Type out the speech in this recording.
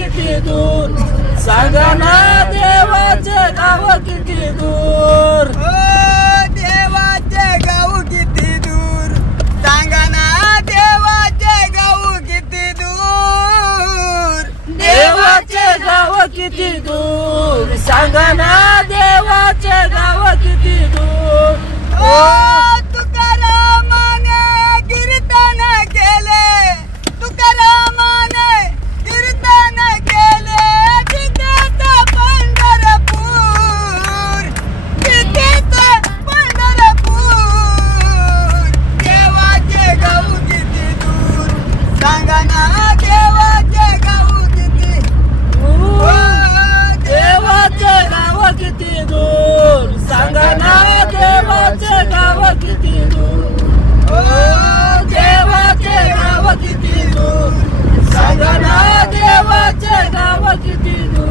किती दूर, सांगा ना देवाचे गाव किती दूर, देवाचे गाव किती दूर, सांगा ना देवाचे गाव किती दूर, देवाचे गाव किती दूर, सांगा ना देवाचे गाव किती दूर. तुकारामाने कीर्तन केले, तुकारामाने कीर्तन केले, तिथेच पंढरपूर, तिथेच पंढरपूर. देवाचे गाव किती दूर, सांगा ना देवाचे गाव किती दूर, देवाचे गाव किती दूर, सांगा ना देवाचे गाव किती दूर, देवाचे गाव किती दूर, सांगा ना देवाचे गाव किती दूर.